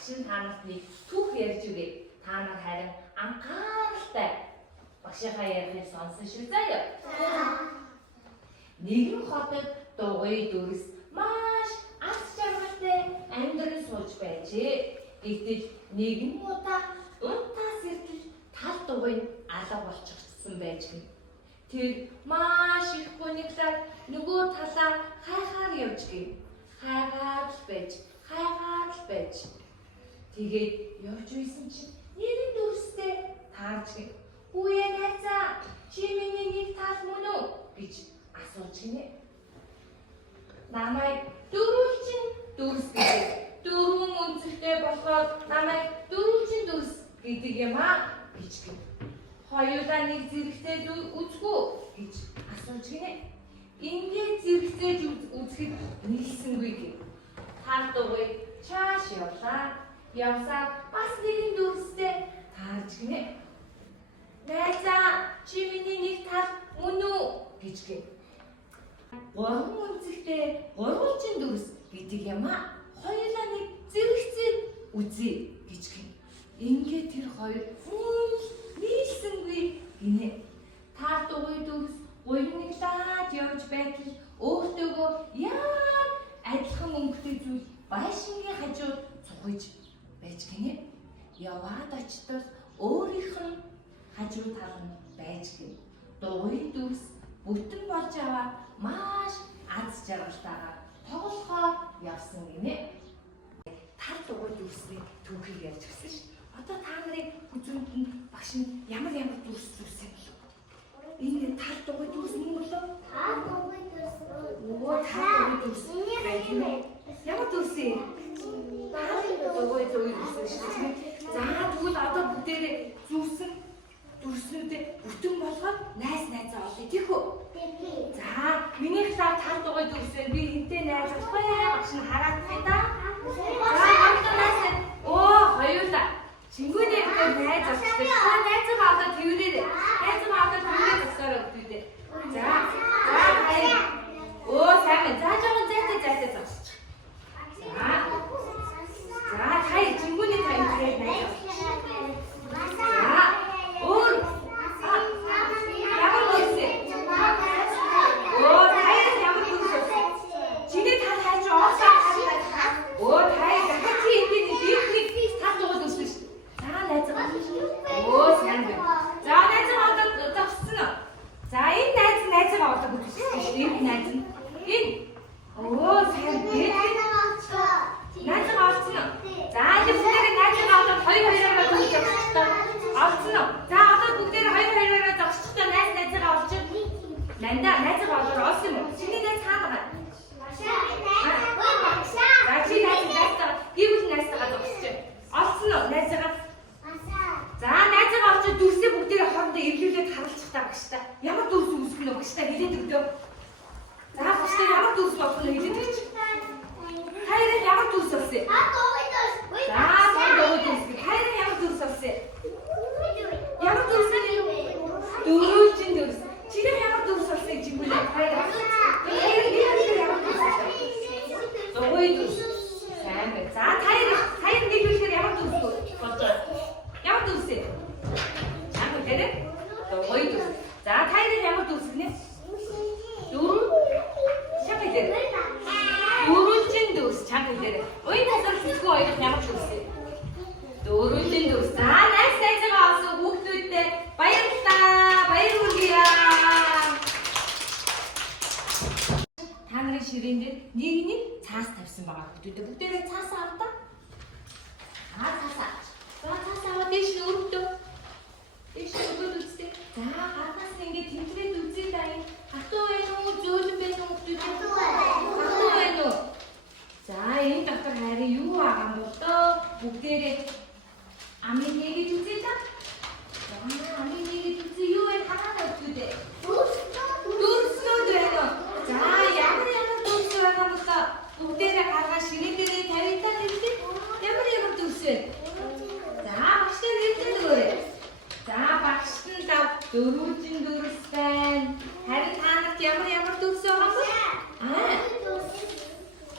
багш нь та нарт нэг түүх ярьж өгье. Та нар харин анхааралтай багшийнхаа ярихыг сонсон шүү заяа. Нэгэн хотод дугуй дүрс маш аз жаргалтай амьдран сууж байжээ. Гэтэл нэгэн удаа унтаа сэртэл тал дугуй алга болчихсон байж гин. Тэр маш их гуниглаад нөгөө талаа хайхаар явж гин. Хайгаар л байж. Тэгээд явж байсан чинь нэгэн дүрстэй таарч гин. Үе найзаа, чи миний нэг тал мөн үү гэж асууж гинэ. Намайг дөрвөлжин дүрс гэдэг. Дөрвөн үнцэгтэй болохоор намайг дөрвөлжин дүрс гэдэг юм аа гэж гин. Хоёулаа нэг зэрэгтэй үзгүй гэж асууж гинэ. Ингээд зэрэгцээж үзэхэд нийлсэнгүй гин. Тал дугуй чааш явсаа бас нэгэн дүрстэй таарж гинэ. Найзаа, чи миний нэг тал мөн үү гэж гин. Гурван үнцэгтэй гурвалжин дүрс гэдэг юм аа. Хоёулаа нэг зэрэгцээд үзье гэж гин. Ингээд тэр хоёр нийлсэнгүй гинэ. Тал дугуй дүрс гуйнаглаад явж байтал өөртөөгөө яг адилхан өнгөтэй зүйл байшингийн хажууд цугаж байж гинэ. Яваад очтол өөрийнх нь хажуу тал нь байж гин. Дугуй дүрс бүтэн болж аваад маш аз жаргалтайгаар тоглохоор явсан гинэ. Тал дугуй дүрсний түүхийг ярьж гисэн ш. Одоо та нарын хүзүүнд нь багш нь ямар дүрс зүрсэн болов? Энэ тал дугуй дүрс юм болов? Тал дугуй дүрс. Оо, тал дугуй дүрс. Ямар дүрс юм? Тал дугуй дүрс шүү. За тэгвэл одоо бүгдээрээ зүрсэн дүрснүүдээ бүтэн болгоод найзаа олъё тийх үү? За, минийх тал дугуй дүрс байна. Би энтэй найзах бай. Багш нь хараад байна да. Оо, хоёулаа. Чингүний найз авчихсан. Та найзгаа одоо тэрвэрээ. Найзгаа одоо тэрвэрээ зогсоорой өгдөө. За, хаяа. Оо, сайн. За, жоохон зайтай зогсож. За, хаяа чингүний найз авчихсан. За, өөр. Ямар дүрс вэ? Оо, хаяа ямар дүрс вэ? Чиний тал хайж оосаа. Оо, хаяа хати энэ нэг тал дугуй дүрс шүү. За, найзгаа. Оо, сайн байна. За, найзгаа одоо зогссон уу? За, энэ найзгаа одоо бүтгэсэн шүү. Энэ найз нь. Энэ. Оо, сайн байна. Найзгаа олсон уу? За, энэ бүгдээ найзгаа одоо хоёр-хоёроо бүгд явчихсан. Олсон уу? За, одоо бүгдээ хоёр-хоёроо зогсчихсан. Найзгаа олж. Нанда найзгаа одоо олсон юм уу? Чиний найз хаана байна? За, чи найзгаа гівл найзгаа зогсож. Олсон уу? Найзгаа. За, найзгаа олж дүрсээ бүгдээ хоорондоо эвлүүлээд харалцах та багштай. Ямар дүрс үүсгэх нь багштай хэлээд өгдөө. За, багштай ямар дүрс болох нь хэлээд өгч. Хайрын ямар дүрс олсон? Тал дугуй дүрс. За, тал дугуй дүрс. Хайрын ямар дүрс олсон? Ямар дүрс вэ? Дөрвөлжин дүрс. Чиний ямар дүрс олсон жигүүлээ? Хайр. Хайрын ямар дүрс олсон? Дугуй дүрс. Сайн байна. За, хайр нэглүүлэхээр ямар дүрс болж байгаа? Ямар дүрс вэ? Чанга дээр. Дугуй дүрс. За, хайрын ямар дүрс гинэ? Чанга дээр. Дөрвөлжин дүрс. Чанга дээр. Уян талаар зүггүй ойлох ямар дүрс вэ? Дөрвөлжин дүрс. За, найзгаа олсон хүүхдүүдтэй баярлалаа. Баяр хүргэе. Та нарын ширээн дээр нэг цаас тавьсан байгаа хүүхдүүдээ бүгдээрээ цаас авдаа. Цаас. За, цаас аваад дээш нь өргөдөө. Дээш нь өргөд үзтээ. За, гаднаас нь ингээд тэмдрээд үзье да юм. Хатуу байна уу? Зөөлөн байна уу хүүхдүүд? Хатуу байна уу? За, энэ дотор харин юу байгаа юм бол доо? Бүгдээрээ амийг нэгэж үзье да. За, амийг нэгэж үзье. Юу вэ? Хаана өгдөө? Дүрснүүд байна уу? За, ямар дүрс байгаа юм бол бүгдээрээ гаргаа ширээн дээрээ тавьтаа хэлдэг. Ямар дүрс вэ? За, багштай хэлдэг өөрөө. За, багш нь дөрвөлжин дүрс байна. Харин та нарт ямар дүрс байгаа вэ?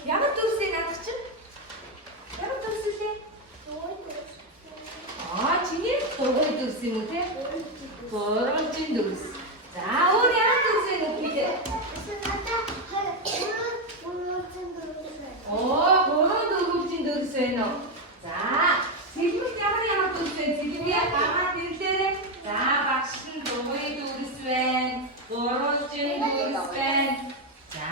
Ямар дүрс вэ надад чинь? Ямар дүрс вэ? дүрс юм уу те? Гурванчин дүрс. За өөр ямар дүрс вэ нөхөдөө? Гурван дөрвөлжин дүрс байна уу? За сэлбэрт ямар дүрс вэ? Сэлбэрийн багаат нэрлээрээ. За багш нь дугуй дүрс байна. Гурванчин дүрс байна. За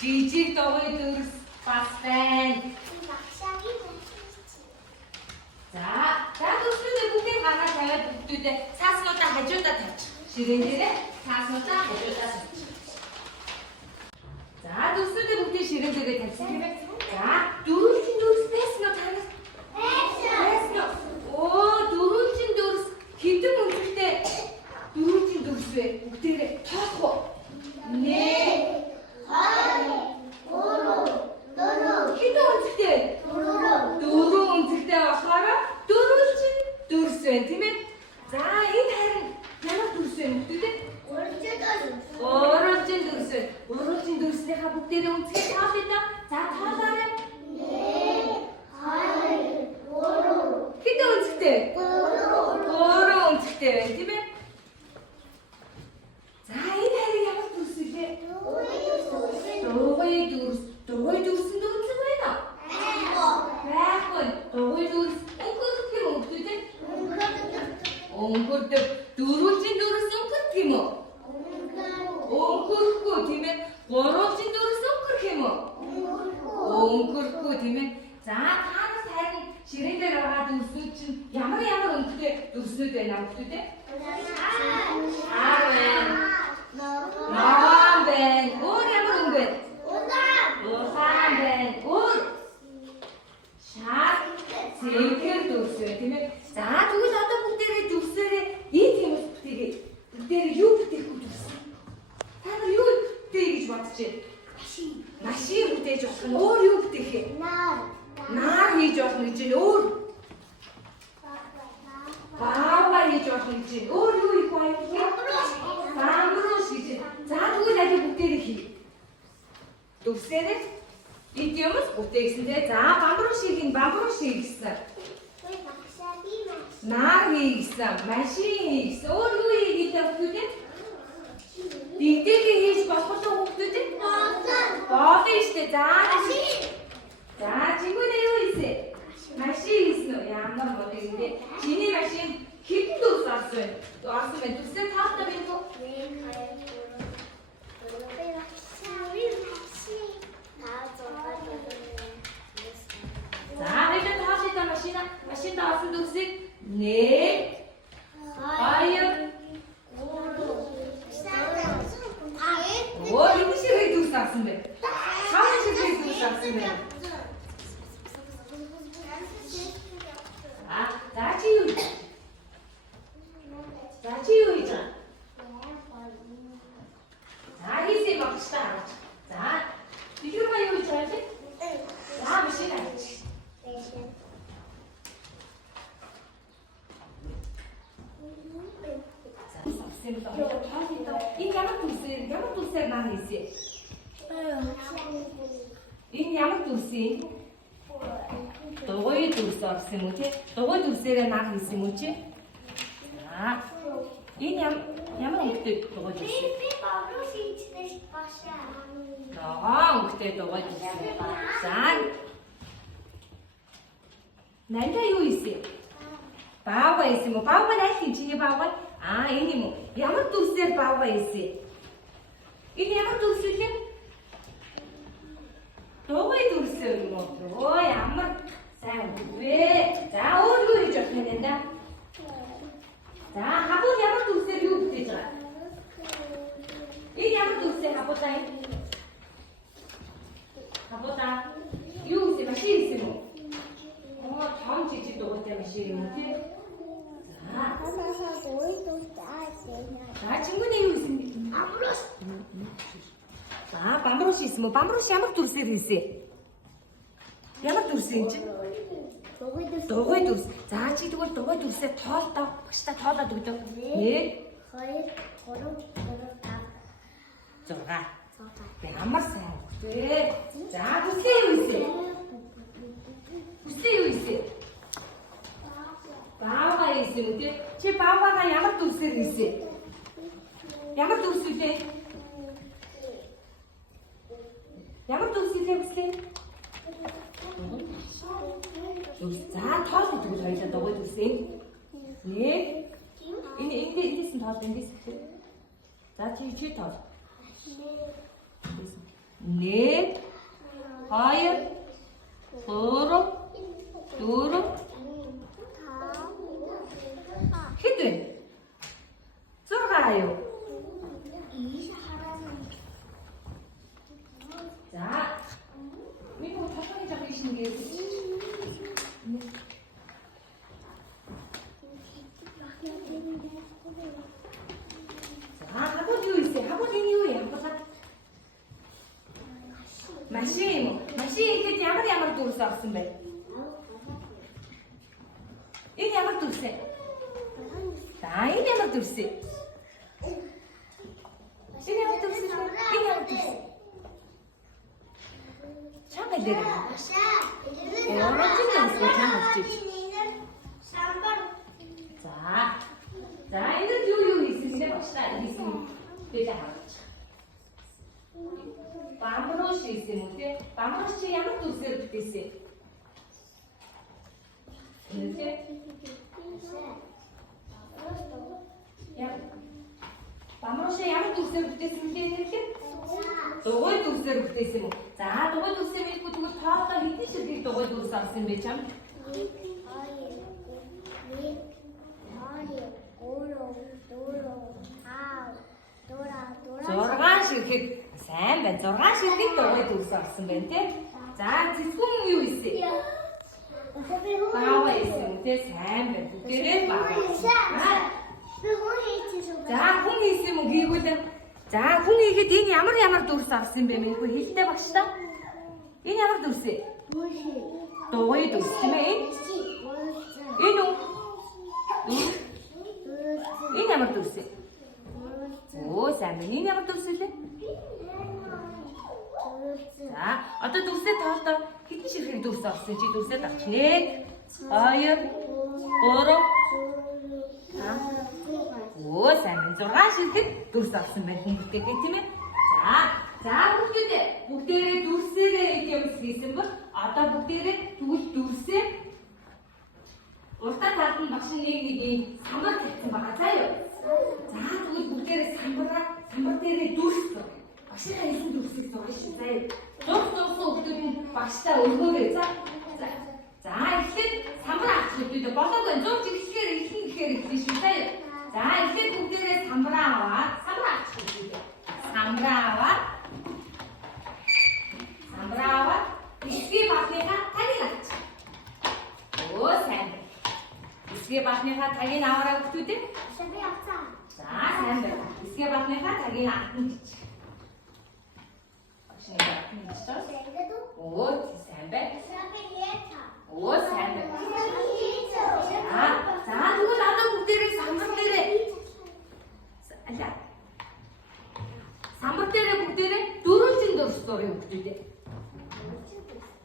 жижиг дугуй дүрс бас байна. За дүрслүүдээ бүгдийг гаргаж тавиад бүгдүүдээ цааснуудаа хажуудаа тавьчих. Ширээн дээрээ цааснуудаа хажуудаа тавьчих. За дүрслүүдээ бүгдийг ширээн дээрээ тавьсан тийм ээ. За дөрвөлжин дүрс байсан уу танаас? Байсан. Дөрвөлжин дүрс хэдэн үнэтэй дөрвөлжин дүрс вэ? Бүгдээрээ тоох уу? 1 2 3 хэдэн үнэтэй? 4 үнэтэй болохоор дөрвөлжин дүрс байна тийм ээ. За энэ харин ямар дүрс вэ бүгдээ? Гурванчин дүрс. Гурванчин дүрснийхаа бүгдээрээ үнэтэй тоолъё доо. За тоолоорой. 1 2 3 хэдэн үнэтэй? 3 үнэтэй байна тийм ээ. За энэ харин ямар дүрс вэ? Дугуй дүрс. Дугуй дүрсэнд үнэлэг байна уу? Байхгүй. Дугуй дүрс өнгөрдөг юм уу бүгдээ? Өнгөрдөг. Дөрвөлжин дүрс өнгөрдөг юм уу? Өнгөрөхгүй тийм ээ. Гурвалжин дүрс өнгөрөх юм уу? Өнгөрөхгүй тийм ээ. За танаас харин ширээн дээр байгаа дүрснүүд чинь ямар өнгөтэй дүрснүүд байна бүгдээ? Наан байна. Өөр ямар өнгө байна? Удаан байна. Өөр шар цэвэр дүрс байна тийм ээ. За тэгвэл одоо бүгдээрээ дүрсээрээ ийм юм бүтээгээ. Бүгдээрээ юу бүтээх вэ дүрс? Та нар юу бүтээх гэж бодож байна? Машин бүтээж болох нь өөр юу бүтээх вэ? Наар хийж болох гэж байна. Өөр баава хийж болох гэж байна. Өөр юу их вэ? Бамбрууш гэж байна. За тэгвэл ажил бүгдээрээ хий. Дүрсээрээ ид юмс бүтээгсэнтэй. За бамбрууш хийгсэн. Наар хийгсэн, машин хийгсэн. Өөр юу хийгээд бүгдээ? Дэгдэгээ хийж болох уу бүгдээ? Боолно штэ. За чигүүнээ юу хийсэн? Машин хийсэн үү? Ямар бодог юм бэ? Чиний машин хэдэн дүрс орсон байна? Дүрсээ таалтаа байна уу? За хэдэн тааштай машинда орсон дүрсийг 1 2 юу шиг дүрс орсон бэ? Хамаа шиг дүрс орсон бэ? За чи юу хийж байгаа? За хийсэн багштай хараач. За тэгэхээр юу хийж байгаа вэ? За машин авч. Энэ ямар дүрсээр наа хийсэн? Энэ ямар дүрс юм? Дугуй дүрс орсон юм уу тий? Дугуй дүрсээрээ наа хийсэн юм уу чи? За. Энэ ямар өнгөтэй дугуй дүрс? Би бамбрууш хийчихсэн башаа. Өнгөтэй дугуй дүрс. За. Нандаа юу хийсэн? Баава хийсэн юм уу? Баава найс юм чиний баава? Энэ юм уу? Ямар дүрсээр баава хийсэн? Энэ ямар дүрс вэ? Дугуй дүрс юм уу? Ямар сайн үгүй. За өөр юу хийж болох юм бэ? За хабуу ямар дүрсээр юу бүтээж байгаа? Энэ ямар дүрсээр хабуудаа юм? Хабуудаа юу хийсэн? Машин хийсэн юм уу? Том жижиг дугуйтай машин юм уу тий? За чингүний юу хийсэн? Бамбрууш. За бамбрууш хийсэн мө? Бамбрууш ямар дүрсээр хийсэн? Ямар дүрс юм чи? Дугуй дүрс. За чи тэгвэл дугуй дүрсээ тоолдоо. Багштай тоолоод өгдөө. 1 2 3 4 5 6. Ямар сайн үгүй. За хүсээ юу хийсэн? Баава хийсэн. хийсэн юм тий? Чи баавгаа ямар дүрсээр хийсэн? Ямар дүрс үлээ? Ямар дүрс үлээ бүслээ? За тоол гэдэг нь хоёлаа дугуй дүрсэн. Нэг. Эндээс нь тоол эндээс. За чи тоол. Нэг. Хоёр. Гурав. Дөрөв. Хэд вэ? 6 юу? За. Миний толгойн жаг ийш нэгээ. За, хагууд юу ийсэ? Хагууд энэ юу юм? Машин. Машин ихэд ямар дүрс авсан бэ? Энэ ямар дүрс вэ? За, энэ ямар дүрс вэ? Энэ ямар дүрс вэ? Энэ ямар дүрс вэ? Чанга дээр. Орочтой дүрс вэ? Чанга чи. За, энэ юу хийсэн бэ? Баштаа хийсэн. Бэлээ хараач. Бамброш хийсэн үү те? Бамброш чи ямар дүрсээр бүтээсэн? Үнэхээр бамброш ямар дүрсээр бүтээсэн бэ нэрхээ? Дугуй дүрсээр бүтээсэн юм уу? За, дугуй дүрсээр мэдгүй тэгвэл тоолоо хэдэн ширхэг дугуй дүрс авсан бэ чам? 6 ширхэг сайн байна. 6 ширхэг дугуй дүрс авсан байна те. За, цэцгүн юу ийсэ? Баава ийсэн үү те? Сайн байна. Бүгдээрээ баава. За, хүн хийсэн юм уу гэвэл за, хүн хийгээд энэ ямар дүрс авсан бэ мэнгүй хэлтэй багш та. Энэ ямар дүрс вэ? Дугуй дүрс тийм ээ. Энэ үү? Энэ ямар дүрс вэ? Оо, сайн байна. Энэ ямар дүрс вэ? За, одоо дүрсээ тоолдоо хэдэн ширхэг дүрс авсан чи дүрсээ тавч. 1 2 3 Оо, сайн байна. 6 ширхэг дүрс авсан байна хүмүүстээ тийм ээ. За бүгдээрээ дүрсээрээ икэмс хийсэн бол одоо бүгдээрээ тэгвэл дүрсээ уртаа талд нь багш нэг ийм самбар тавьсан байгаа заа юу. За тэгвэл бүгдээрээ самбар дээрээ дүрс зураг. Багшаа хийсэн дүрсийг зураг шүү заа юу. Зурсан хүмүүс нь багштай өргөөрэй. За эхлээд самбар авч хэвдээ болоогүй 100 жиглэхээр ихэхээр ихлээ шүү заа юу. За эхлээд бүгдээрээ самбараа аваад авч хэвдээ. Самбараа аваад эсгээ баахныхаа тагийг авч. Оо сайн. Эсгээ баахныхаа тагийг аваарай хүмүүстээ. Би авцаа. За сайн байна. Эсгээ баахныхаа тагийг авах гэж. Оо сайн байна. Оо сайн байна. За тэгвэл одоо бүгдээрээ самбар дээрээ. Самбар дээрээ бүгдээрээ дөрвөлжин дүрс зургийг өгдөө.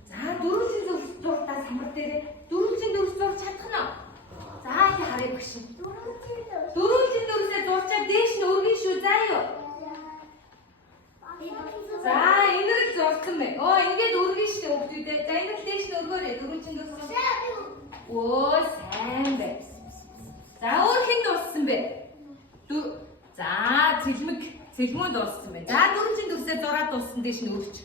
За дөрвөлжин дүрс зуртаа самбар дээрээ дөрвөлжин дүрс зурж чадах нь. За яа харъя багш. Дөрвөлжин дүрсээ зурчаад дээш нь өргөн шүү заа юу. За энэрэг зурсан бэ. Оо ингээд өргөн шүү өгдөө. За энэр дээш нь өргөөрэй дөрвөлжин дүрс. Оо сайн байна. За өөр хэн дууссан бэ? За цэлмэн дууссан байна. За дөрвөлжин дүрсээ зураад дууссан дээш нь өргөч.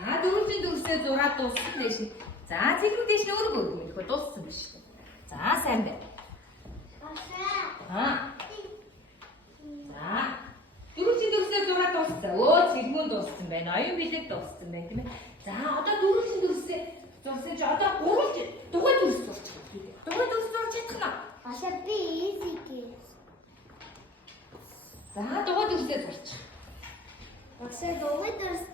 За дөрвөлжин дүрсээ зураад дууссан дээш нь. За цэлмэн дээш нь өргөө мэдхүү дууссан биш үү? За сайн байна. За дөрвөлжин дүрсээ зураад дууссан. Оо цэлмэн дууссан байна. Оюун билет дууссан байна тийм ээ. За одоо дөрвөлжин дүрсээ зурсан чи одоо дугуй дүрс зурчих. Дугуй дүрс зурч чадах нь. Башаа би easy гэж. За дугуй дүрсээ зурч. Башаа дугуй дүрс.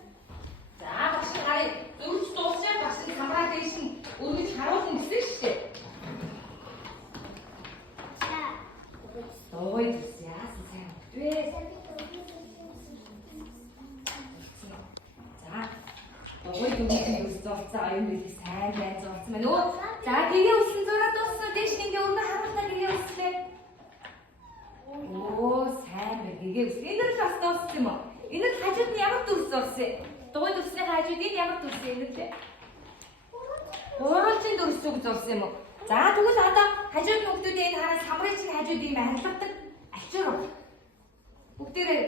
За багш гарыг дөрвөлж дуусчаад багш камераа дээш нь өргөж харуулна гэсэн шүү дээ. Дугуй дүрс яасан сайн өгдөө. Дугуй дөрөвчийн дөрс зурцсан аюун билий сайн байн зурцсан байна. Өө за гэгээ үсэн зураад дуусна. Дээш ингээ өргө харуултаа гэгээ үслээ. Оо сайн байна. Гэгээ үс. Энэ л бас дууссан юм уу? Энэ л хажууд нь ямар дөрс зурсан? Дугуй дөрсний хажууд энэ ямар дөрс юм бэ? Гурвалжин дөрс зүг зурсан юм уу? За тэгвэл одоо хажууд нь хүмүүсийн энэ хараа самрын чинь хажууд юм арилгадаг. Ачаар. Бүгдээрээ.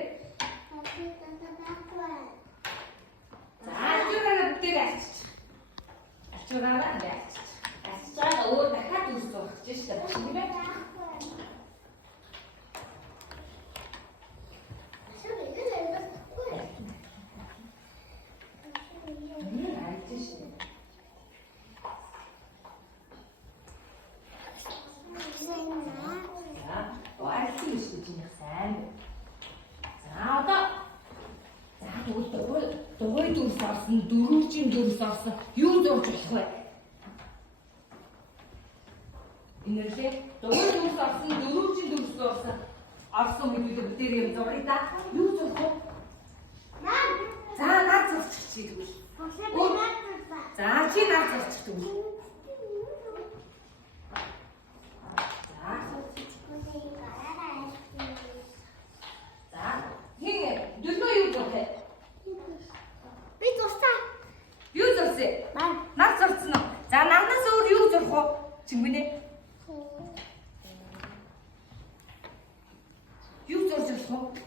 За ачаараа бүгдээрээ ачиж. Ачаараа ачиж. Ачаад өөр дахиад дөрс зурах гэж шүү дээ. Тийм ээ. Дөрөвчийн дөрс орсон юу зурж болох вэ? Инэрлээ дугуй дөрс орсон дөрөвчийн дөрс орсон мэдүүлэг бүтээр юм зуръя да. Юу зурх вэ? За наад зурчих чи тэгвэл. За чи наад зурчих тэгвэл. За хин дөрвөө юу зурх вэ? Юу зурсан? Наад зурсан уу? За нааднаас өөр юу зурх вэ? Чингүнэ. Юу зурж болох вэ?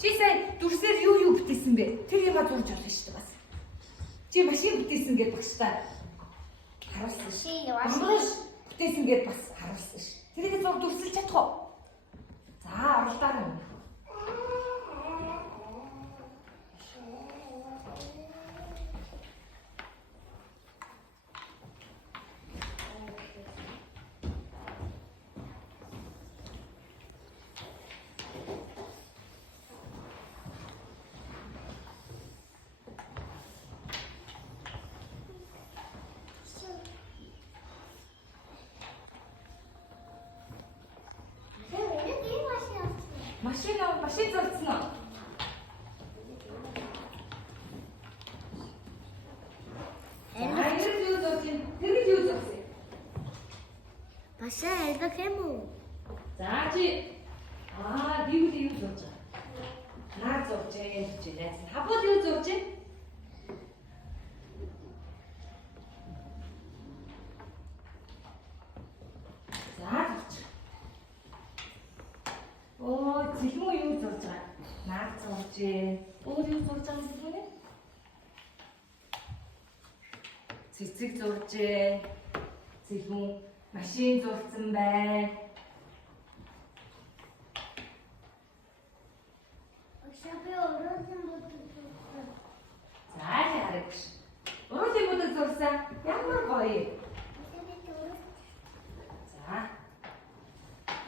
Чи сайн дүрсээр юу бүтээсэн бэ? Тэр юугаа зурж болно шүү дээ бас. Чи машин бүтээсэн гэдээ багштай харуулсан шүү. Маш бүтээсэн гэдээ бас харуулсан шүү. Тэрийг зур дүрсэлж чадах уу? За оролдоорой. Машин зурцсан уу? Тэр юу зурсан? Тэр юу зурсан? Машин элбэг юм уу? За чи дивл юу зурж байгаа? Наад зурж ээ гэж найз. Хабууд юу зурж ээ? Зэлмүү юу зурж байгаа? Наад зурж ээ. Өөр юу зурж байгаа юм бэ? Цэцэг зурж ээ. Зэлмүү машин зурсан бай. Өшөбөө өрөөсөн бүдүүр. За харагш. Өрөөсөн бүдүүр зурсан. Ямар гоё. За.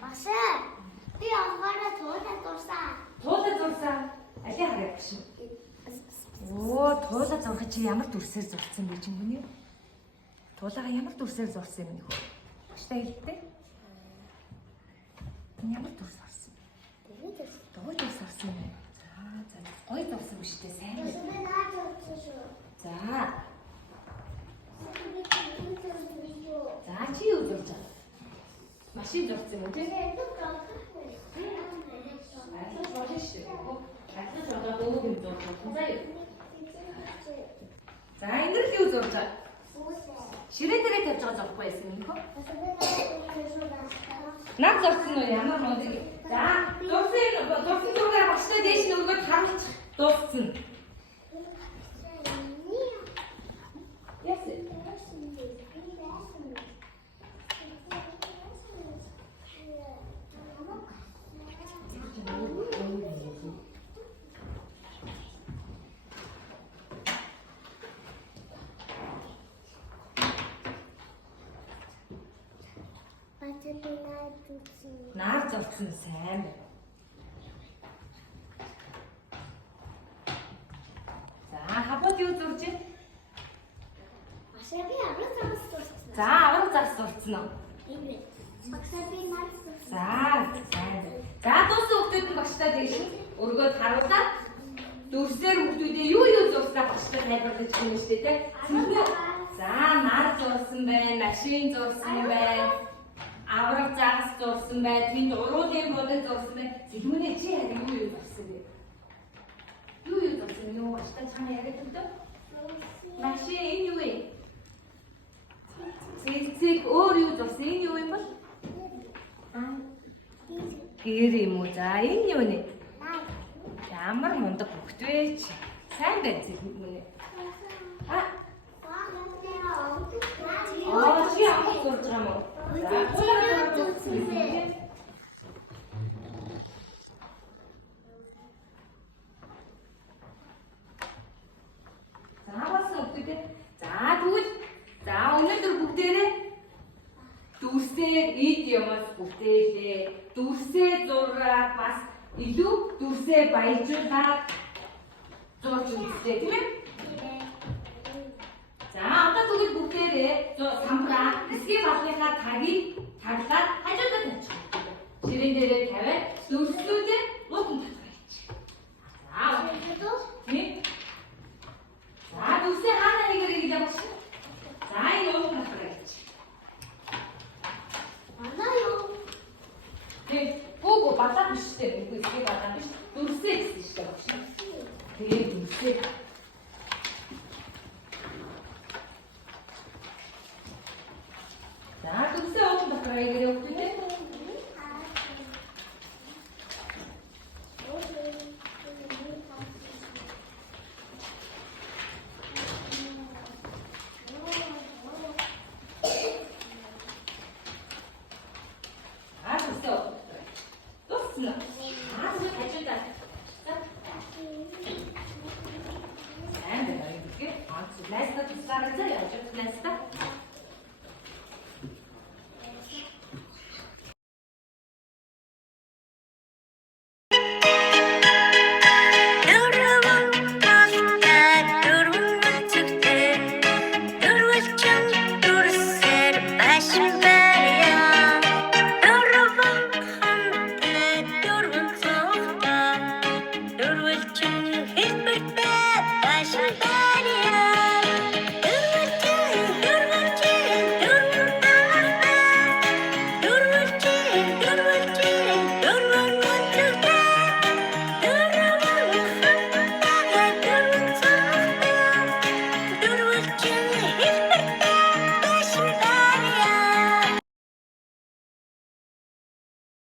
Машин. Би анхаараа туулаа дурсан. Туулаа зурсан. Алей харагш. Оо, туулаа зурх чи ямар дүрсээр зурсан бэ чинь гүн юу? Туулаага ямар дүрсээр зурсан юм нөхөө? Багштай хэлдэг. Ямар дүрс зурсан? Доо дүрс зурсан юм. За, гоё зурсан биш үү? Сайн байна. За. За, чи юу зурж байгаа? Машин зурсан юм уу те? Ажил болно шүү. Ажил болоод өөр юм зурж байгаа. За, энэ л юу зурж байгаа? Ширээ дээрээ тавьж байгаа зурхгүй байсан юм хөө? Наад зурсан уу ямар моdig? За, зурсан зургаар багштай дээш нь өргөд харуулж дууссан. Яс. Наад зурсан сайн байна. За, хабууд юу зурж байна? Машин би аврал зурсан зурсан. За, аврал зурсан зурсан уу? Тийм ээ. Машин би наад зурсан. За, сайн байна. За, дууссан хүмүүсд нь багштай дээш өргөд харуулаад дүрсээр хүмүүсээ юу зурснаа багштай тайлбарлаж өгнө шүү дээ. За, нар зурсан байна, машин зурсан байна. Авраг загас зурсан байна. Тэнд уруудын бодол зурсан байна. Зэлмүнэ чи яг юу зурсан бэ? Юу зурсан бэ? Юу багштай цаана яриад өгдөө? Машин энэ юу вэ? Цэцэг өөр юу зурсан? Энэ юу юм бол? Гэр юм уу? За энэ юу нэ? Ямар мундаг хөхт вэ чи? Сайн байна зэлмүнэ. Чи ямар зурж байгаа юм уу? Өнөөдөр бүгдээрээ дүрсээр эд юмас бүтээлээ. Дүрсээ зураад бас илүү дүрсээ баяжуулаад зурж үзлээ тийм ээ? За одоо тэгвэл бүгдээрээ самбраа эсгийн балгынхаа тагийг таглаад хажуудаа тавьчих. Ширээн дээрээ тавиад дүрслүүдээ луутан татгаач. За дүрсээ хаана хийгэрэй гэж явах шин. За энэ луутан татгаач. Гоо батаа биш дээ. Үгүй эсгийн батаа биш. Дүрсээ гэсэн шүү дээ багш. Тэгээ дүрсээ. За дүрсээ уун дотроо хийгэрэй өгдөө. Nästa.